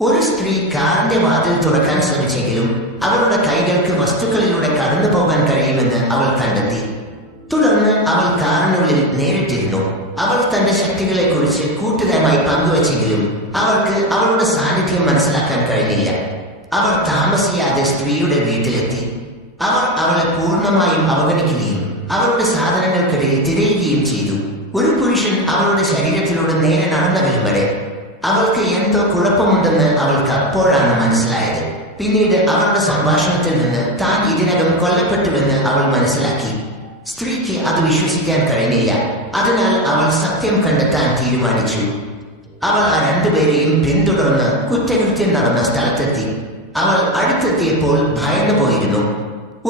ഒരു സ്ത്രീ കാറിന്റെ വാതിൽ തുറക്കാൻ ശ്രമിച്ചെങ്കിലും അവളുടെ കൈകൾക്ക് വസ്തുക്കളിലൂടെ കടന്നു പോകാൻ കഴിയുമെന്ന് അവൾ കണ്ടെത്തി. തുടർന്ന് അവൾ കാറിനുള്ളിൽ നേരിട്ടിരുന്നു. അവൾ തന്റെ ശക്തികളെക്കുറിച്ച് കൂട്ടുകാരുമായി പങ്കുവച്ചെങ്കിലും അവൾക്ക് അവളുടെ സാന്നിധ്യം മനസ്സിലാക്കാൻ കഴിഞ്ഞില്ല. അവർ താമസിയാതെ സ്ത്രീയുടെ വീട്ടിലെത്തി. അവർ അവളെ പൂർണ്ണമായും അവഗണിക്കുകയും അവളുടെ സാധനങ്ങൾക്കിടയിൽ തിരയുകയും ചെയ്തു. ഒരു പുരുഷൻ അവളുടെ ശരീരത്തിലൂടെ നേരെ നടന്ന വിൽവരെ അവൾക്ക് എന്തോ കുഴപ്പമുണ്ടെന്ന് അവൾക്ക് അപ്പോഴാണ് മനസ്സിലായത്. പിന്നീട് അവളുടെ സംഭാഷണത്തിൽ നിന്ന് താൻ ഇതിനകം കൊല്ലപ്പെട്ടുവെന്ന് അവൾ മനസ്സിലാക്കി. സ്ത്രീക്ക് അത് വിശ്വസിക്കാൻ കഴിഞ്ഞില്ല. അതിനാൽ അവൾ സത്യം കണ്ടെത്താൻ തീരുമാനിച്ചു. അവൾ ആ രണ്ടുപേരെയും പിന്തുടർന്ന് കുറ്റകൃത്യം നടന്ന സ്ഥലത്തെത്തി. അവൾ അടുത്തെത്തിയപ്പോൾ ഭയന്നു പോയിരുന്നു.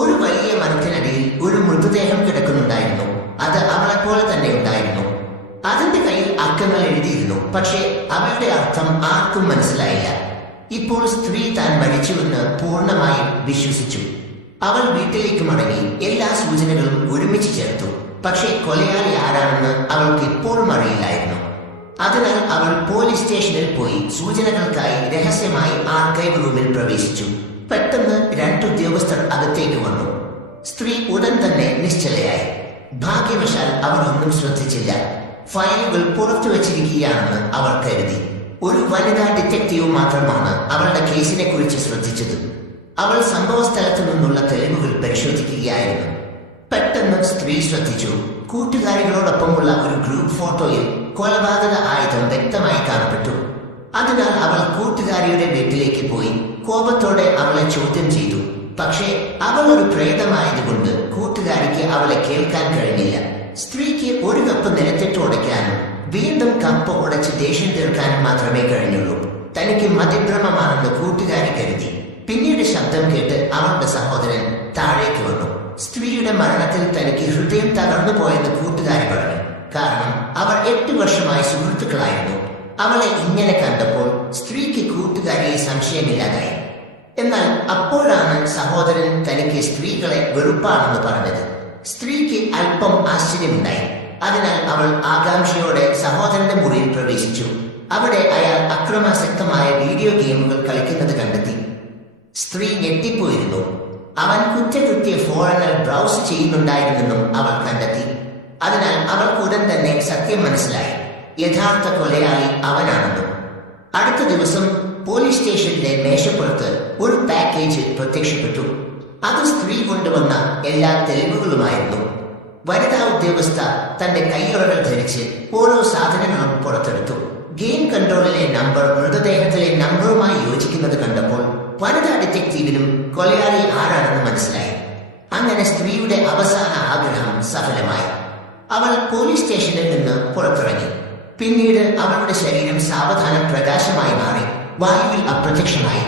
ഒരു വലിയ മരത്തിനടിയിൽ ഒരു മൃതദേഹം കിടക്കുന്നുണ്ടായിരുന്നു. അത് അവളെപ്പോലെ തന്നെ ഉണ്ടായിരുന്നു. അതിന്റെ കയ്യിൽ അക്കങ്ങൾ എഴുതിയിരുന്നു. പക്ഷേ അവയുടെ അർത്ഥം ആർക്കും മനസ്സിലായില്ല. ഇപ്പോൾ സ്ത്രീ താൻ മരിച്ചുവെന്ന് പൂർണ്ണമായും വിശ്വസിച്ചു. അവൾ വീട്ടിലേക്ക് മടങ്ങി എല്ലാ സൂചനകളും ഒരുമിച്ച് ചേർത്തു. പക്ഷേ കൊലയാളി ആരാണെന്ന് അവൾക്ക് ഇപ്പോഴും അറിയില്ലായിരുന്നു. അതിനാൽ അവൾ പോലീസ് സ്റ്റേഷനിൽ പോയി സൂചനകൾക്കായി രഹസ്യമായി ആർക്കൈവ് റൂമിൽ പ്രവേശിച്ചു. പെട്ടെന്ന് 2 ഉദ്യോഗസ്ഥർ അകത്തേക്ക് വന്നു. സ്ത്രീ ഉടൻ തന്നെ നിശ്ചലയായി. ഭാഗ്യവശാൽ അവർ ഒന്നും ശ്രദ്ധിച്ചില്ല. ഫയലുകൾ പുറത്തു വച്ചിരിക്കുകയാണെന്ന് അവർ കരുതി. ഒരു വനിതാ ഡിറ്റക്റ്റീവ് മാത്രമാണ് അവളുടെ കേസിനെ കുറിച്ച് ശ്രദ്ധിച്ചത്. അവൾ സംഭവ സ്ഥലത്തു നിന്നുള്ള തെളിവുകൾ പരിശോധിക്കുകയായിരുന്നു. പെട്ടെന്ന് സ്ത്രീ ശ്രദ്ധിച്ചു. കൂട്ടുകാരികളോടൊപ്പമുള്ള ഒരു ഗ്രൂപ്പ് ഫോട്ടോയിൽ കൊലപാതക ആയുധം വ്യക്തമായി കാണപ്പെട്ടു. അതിനാൽ അവൾ കൂട്ടുകാരിയുടെ വീട്ടിലേക്ക് പോയി കോപത്തോടെ അവളെ ചോദ്യം ചെയ്തു. പക്ഷേ അവൾ ഒരു പ്രേതമായതുകൊണ്ട് കൂട്ടുകാരിക്ക് അവളെ കേൾക്കാൻ കഴിഞ്ഞില്ല. സ്ത്രീക്ക് ഒരു കപ്പ് നിലത്തിട്ട് ഉടയ്ക്കാനും വീണ്ടും കപ്പ് ഉടച്ച് ദേഷ്യം തീർക്കാനും മാത്രമേ കഴിഞ്ഞുള്ളൂ. തനിക്ക് മതിഭ്രമമാണെന്ന് കൂട്ടുകാരി കരുതി. പിന്നീട് ശബ്ദം കേട്ട് അവളുടെ സഹോദരൻ താഴേക്ക് വന്നു. സ്ത്രീയുടെ മരണത്തിൽ തനിക്ക് ഹൃദയം തകർന്നു പോയെന്ന് കൂട്ടുകാരി പറഞ്ഞു. കാരണം അവർ 8 വർഷമായി സുഹൃത്തുക്കളായിരുന്നു. അവളെ ഇങ്ങനെ കണ്ടപ്പോൾ സ്ത്രീക്ക് കൂട്ടുകാരിയെ സംശയമില്ലാതായി. എന്നാൽ അപ്പോഴാണ് സഹോദരൻ തനിക്ക് സ്ത്രീകളെ വെറുപ്പാണെന്ന് പറഞ്ഞത്. സ്ത്രീക്ക് അല്പം ആശ്ചര്യമുണ്ടായി. അതിനാൽ അവൾ ആകാംക്ഷയോടെ സഹോദരന്റെ മുറിയിൽ പ്രവേശിച്ചു. അവിടെ അയാൾ അക്രമാസക്തമായ വീഡിയോ ഗെയിമുകൾ കളിക്കുന്നത് കണ്ടെത്തി. സ്ത്രീ ഞെട്ടിപ്പോയിരുന്നു. അവൻ കുറ്റകൃത്യ ഫോറങ്ങൾ ബ്രൗസ് ചെയ്യുന്നുണ്ടായിരുന്നെന്നും അവൾ കണ്ടെത്തി. അതിനാൽ അവൾക്ക് ഉടൻ തന്നെ സത്യം മനസ്സിലായി. യഥാർത്ഥ കൊലയാളി അവനാണെന്നും. അടുത്ത ദിവസം പോലീസ് സ്റ്റേഷനിലെ മേശപ്പുറത്ത് ഒരു പാക്കേജ് പ്രത്യക്ഷപ്പെട്ടു. അത് സ്ത്രീ കൊണ്ടുവന്ന എല്ലാ തെളിവുകളുമായിരുന്നു. വനിതാ ഉദ്യോഗസ്ഥ തന്റെ കൈയുറകൾ ധരിച്ച് ഓരോ സാധനങ്ങളും പുറത്തെടുത്തു. ഗെയിം കൺട്രോളിലെ നമ്പർ മൃതദേഹത്തിലെ നമ്പറുമായി യോജിക്കുന്നത് കണ്ടപ്പോൾ വനിതാ ഡിറ്റക്റ്റീവിനും കൊലയാളി ആരാണെന്ന് മനസ്സിലായി. അങ്ങനെ സ്ത്രീയുടെ അവസാന ആഗ്രഹം സഫലമായി. അവൾ പോലീസ് സ്റ്റേഷനിൽ നിന്ന് പുറത്തിറങ്ങി. പിന്നീട് അവളുടെ ശരീരം സാവധാനം പ്രകാശമായി മാറി വായുവിൽ അപ്രത്യക്ഷമായി.